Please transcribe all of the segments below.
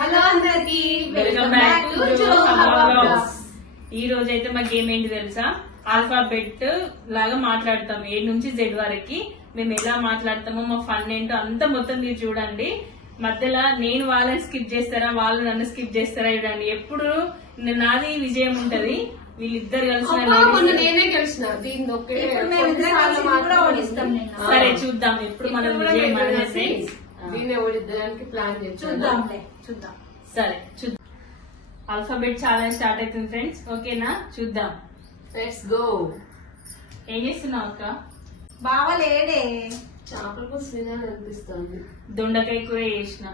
Hello అందరికి welcome back to జోహా blogs. ఈ రోజు అయితే మా గేమ్ ఏంటి తెలుసా? ఆల్ఫాబెట్ లాగా మాట్లాడతాం ఏ నుంచి జెడ్ వరకు. మేము ఎలా మాట్లాడతామో మా ఫన్ ఏంటో అంతా మొత్తం మీరు చూడండి. మధ్యలో నేను వాళ్ళని స్కిప్ చేస్తారా, వాళ్ళు నన్ను స్కిప్ చేస్తారా చూడండి. ఎప్పుడు నాది విజయం ఉంటది. వీళ్ళిద్దరు కలిసి నేనే గెలిచిన. సరే చూద్దాం ఎప్పుడు మనం విజయం అనేది. దీన్ని ఓడిద్దడానికి ప్లాన్ చూద్దాం. సరే చూద్దాం. ఆల్ఫాబెట్ ఛాలెంజ్ స్టార్ట్ అవుతుంది ఫ్రెండ్స్. ఓకేనా? చూద్దాం. Let's go. ఏం చేస్తున్నావు అక్క? బావలేడే చేపల పులుసు తినాలని అనిపిస్తుంది. దొండకాయ కూర చేసిన.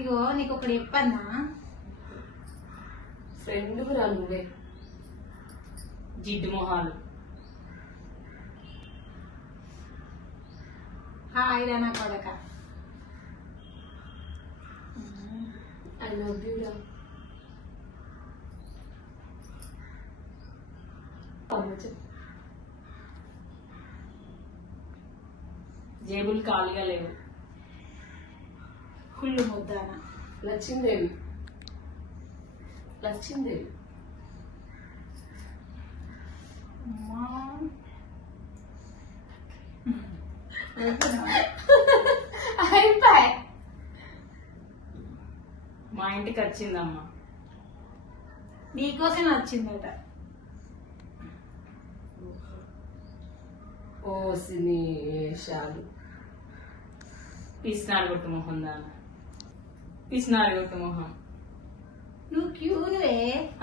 ఇగో నీకు ఒకటి చెప్పన్నా, ఫ్రెండ్ రా నువ్వే. జిడ్డు మొహాలు. హాయ్ రా నా కొడక. ఐ లవ్ యూ రా. జేబులు ఖాళీగా లేవు. కుళ్ళు ముద్దాన. లచ్చిందేవి. లచ్చిందేవి. అయిపోయి మా ఇంటికి వచ్చిందమ్మా. నీకోసం వచ్చిందట. ఓ సినిషాలు. పిసినారు కొట్టు మొహం దాని. పిసినారు కొట్టు మొహం. నువ్వు క్యూనువే.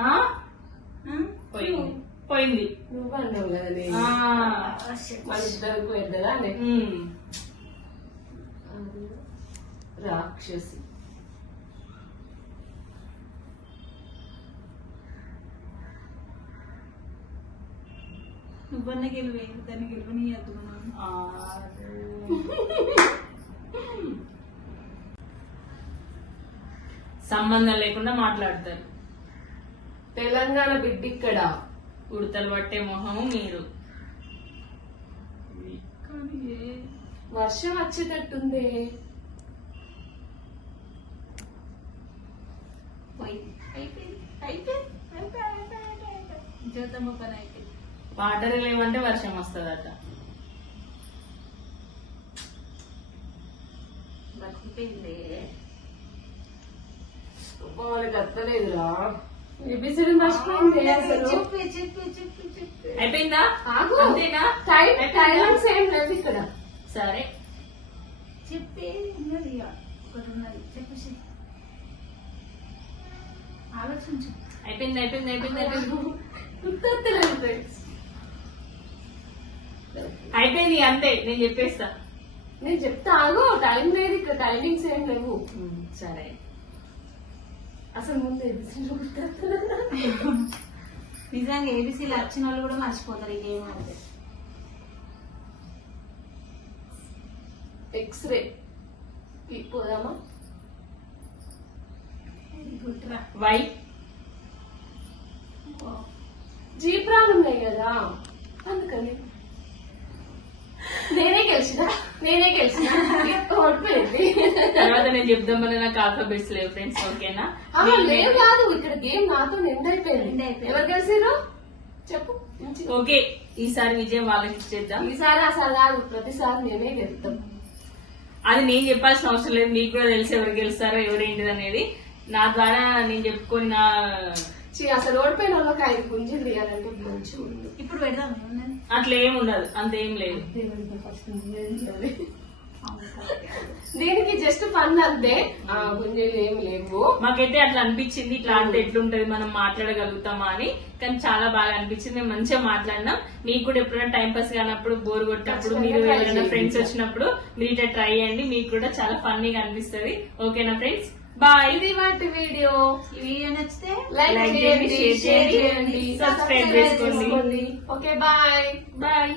ఆ? పోయింది పోయింది. నువ్వు అన్నావు కదా నేను. మన ఇద్దరికి పెద్దదా రాక్షసి. నువ్వన్న గెలువే, దాన్ని గెలువనీయద్దు మనం. సంబంధం లేకుండా మాట్లాడతారు. తెలంగాణ బిడ్డ ఇక్కడ. ఉడతలు పట్టే మొహము మీరు. వర్షం వచ్చేటట్టుంది. జ్యోతమ్మ పని అయిపోయింది. వాటర్ లేవంటే వర్షం వస్తుందట. బతికిపోయింది. వాళ్ళకి అత్తలేదురా. ఏబిసిడి మర్చిపోయింది అసలు. చెప్పు చెప్పు చెప్పు చెప్పు. అయిపోయిందా? ఆగు. అంతేనా? టైలర్స్ ఏం లేదు ఇక్కడ. సరే చెప్పే ఉన్నది, ఒకటి ఉన్నది. చెప్పు చెప్పు. ఆలోచించు. అయిపోయింది అయిపోయింది అయిపోయింది అయిపోయింది గుర్తొత్తలేదు ఫ్రెండ్స్. అయిపోయింది అంతే. నేను చెప్పేస్తా. నేను చెప్తా ఆగు. టైం లేదు ఇక్కడ. టైమింగ్స్ ఏం లేవు. సరే. అసలు ముందు ఏబిసిడి గుర్తొత్తలేదు. నిజంగా ఏబిసీలు వచ్చిన వాళ్ళు కూడా మర్చిపోతారు ఈ గేమ్ అంటే. ఎక్స్రే పోదామా? గుట్రా. వై. జీప్రాలు ఉన్నాయి కదా అందుకని. నేనే గెలిచిన ఓడిపోయింది. తర్వాత నేను చెప్దామని నాకు ఆల్ఫాబెట్స్ లేవు ఫ్రెండ్స్. ఓకేనా? లేవు కాదు. ఇక్కడ గేమ్ నాతో ఎండ్ అయిపోయింది. ఎవరు గెలిచారు చెప్పు. ఓకే, ఈసారి విజయం వాళ్ళకి ఇచ్చేద్దాం. ఈసారి అసలు కాదు, ప్రతిసారి నేనే గెలుస్తాం. అది నేను చెప్పాల్సిన అవసరం లేదు. మీకు కూడా తెలిసి ఎవరు గెలుస్తారో ఎవరేంటిది అనేది. నా ద్వారా నేను చెప్పుకొని నా అసలు ఓడిపోయిన వాళ్ళకి 5 పుంజులు తీయాలంటే మంచిగా ఉంది. ఇప్పుడు పెడదాం. ఏమున్నది? అట్లా ఏం ఉండదు, అంతేం లేదు. దీనికి జస్ట్ ఫన్ అంతే. పుంజులు ఏం లేవు. మాకైతే అట్లా అనిపించింది. ఇట్లా ఆడితే ఎట్లుంటది, మనం మాట్లాడగలుగుతామా అని. కానీ చాలా బాగా అనిపించింది. మేము మంచిగా మాట్లాడినాం. మీకు కూడా ఎప్పుడైనా టైం పాస్ కానప్పుడు, బోర్ కొట్టినప్పుడు, మీరు ఏదైనా ఫ్రెండ్స్ వచ్చినప్పుడు మీరు ఇట్లా ట్రై చేయండి. మీకు కూడా చాలా ఫన్నీగా అనిపిస్తుంది. ఓకేనా ఫ్రెండ్స్? బాయ్. ఇది వాటి వీడియో. ఈ వీడియో నచ్చితే లైక్ చేయండి, షేర్ చేయండి, సబ్స్క్రైబ్ చేసుకోండి. Okay bye. బాయ్.